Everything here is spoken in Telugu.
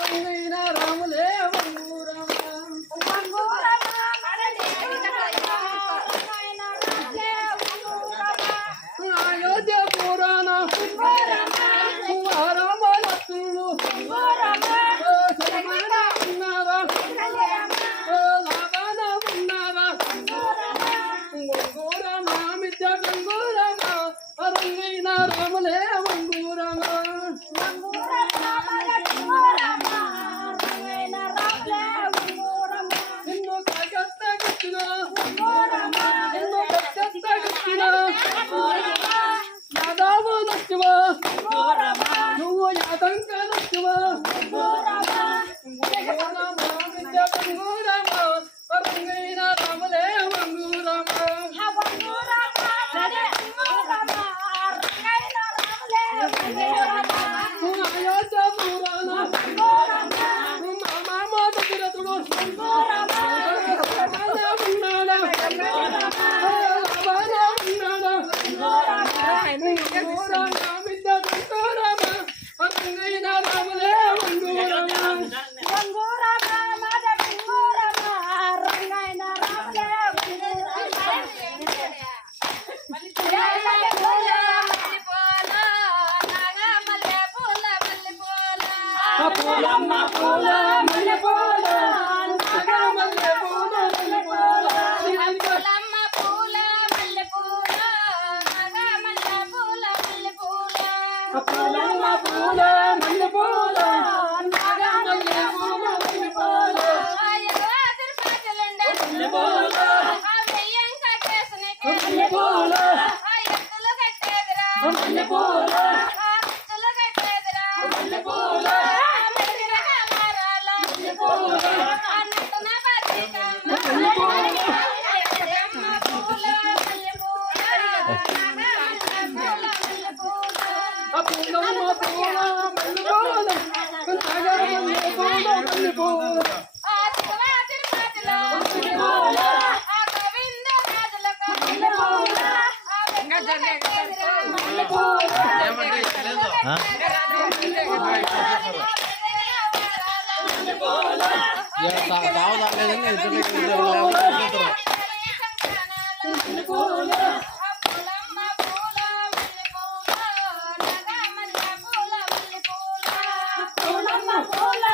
రంగైన రాములే అయోధ్య పురాణ రామ లక్ష్మణులు ఉన్నారా లాభాన ఉన్నారా వంగూర మామిద్య గంగూరమ రంగైన రాములే వంగూరమ ఎన్నో కగస్తగిచ్చిన ఎన్నో కగస్తగిచ్చిన యాదవ లక్ష్మ నువ్వు యాదంక లక్ష్మ మామిద్య గంగూరమ రంగైన రాములే వంగూరమ అయోధ్య పురాణ మామ దశరథుడు ఉన్నాడా ఉన్నాడా నామిద్ద గంగూరమ రంగైన రాములే వంగూరమ పూలమ్మ పూల మల్లె పూల మల్లె పూల మల్లె పూల పూలమ్మ పూల మల్లె పూల మల్లె పూల మల్లె పూల పూలమ్మ పూల మల్లె పూల మల్లె పూల మల్లె పూల మల్లె పూల మల్లె పూల మల్లె పూల మల్లె పూల పూల